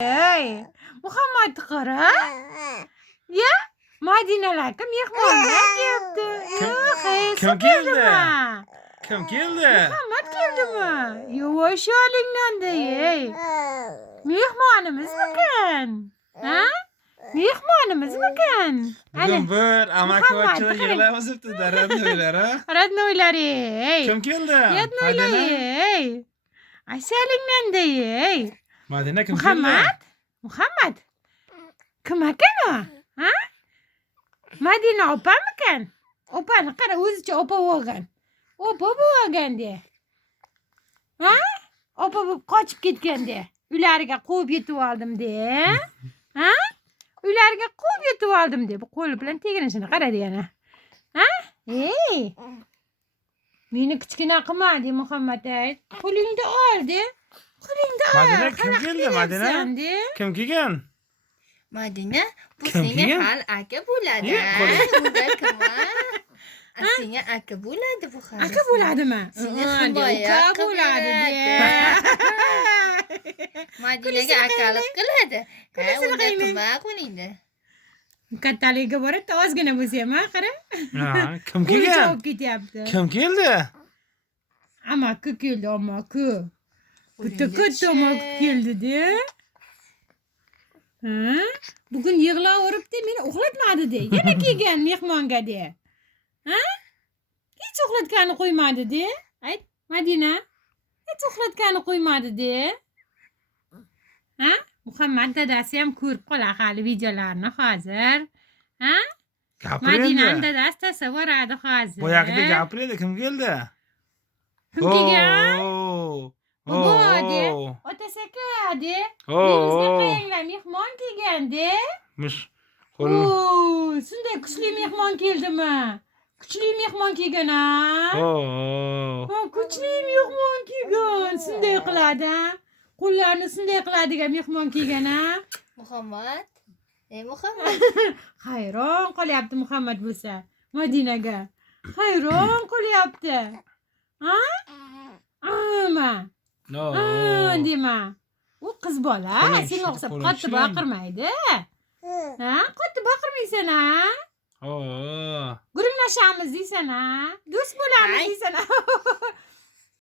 Ey, Muhammad qara. Ya, Madinalarga mehmonlar kelibdi. Kim keldi? Kim keldi? Muhammad keldimi? Yavaş olingdan ey. Mehmonimizmikan? Ha? Mehmonimizmikan? Bugun bir amakivachchilar yig'lab o'sibdi radnoylar, ha? Radnoylar ey. Kim keldi? Radnoylar ey. Aysalingdan ey. Madina kim keldi? Muhammad. Kim ekan o? Ha? Madina opamikan? Opani qara o'zicha opa bo'lgan. Opa bo'lgan de. Ha? Opa bo'lib qochib ketgan de. Uylariga qo'yib yetib oldim de. Ha? Uylariga qo'yib yetib oldim de. Bu qo'li bilan teginishini qara de yana. Ha? Ey. Meni kichkina qilma de Muhammad ey. Qo'lingni ol de. Qo'lingni ol. Madina kim keldi? Madina? Kim kelgan? Madina, bu Kim senga kelgan? hal aka bo'ladi. Yo'q, qo'li- Unda kim senga aka bo'ladi bu hal. Aka bo'ladimi? Senga Ha, himoya uka bo'ladi de. Madinaga akalik qiladi. Kulisini Unda qilinglar. kim qo'ningdi? Kattaligiga borib ozgina bo'lsa ham ha qara. Ha, kim Qo'li kelgan? chavib ketyapti. Kim keldi? Amaki keldi, amaki. Katta Qo'lingga katta amaki tushib. keldi-da. Ha? Bugun yig'laveribdi, meni uxlatmadi-da. Yana kelgan mehmonga de. Ha? Hech uxlatgani qo'ymadi-da. Ayt, Madina. Hech uxlatgani qo'ymadi-da. Ha? Muhammad dadasi ham ko'rib qolar hali videolarni hozir. Ha? Gapir Madinani endi. dadasi tasavvoradi hozir. Boyagida gapir edi, kim keldi? Kim kelgan? Oo. Bugun de. Oo. Otasi aka de. Oo. Uyimizga qo'yinglar, mehmon kelgan de. Mish. Qo'l. Oo, shunday kuchli mehmon keldimi? Kuchli mehmon kelgan ha? Oo. Ha, kuchli mehmon kelgan. Shunday qiladi ha? Qo'llarni shunday qiladigan mehmon kelgan ha? Muhammad. Muhammad. Hayron qolyapti Muhammad bo'lsa. Madinaga. Hayron qolyapti. Ha? Ama. No. Dema. U qiz bola, Qo'lim senga shunday, o'xshab qo'lim qattiq shunday. baqirmaydi. Ha? Qattiq baqirmaysan ha? Oo. Guringlashamiz deysan ha? Do'st bo'lamiz Ay. deysan ha?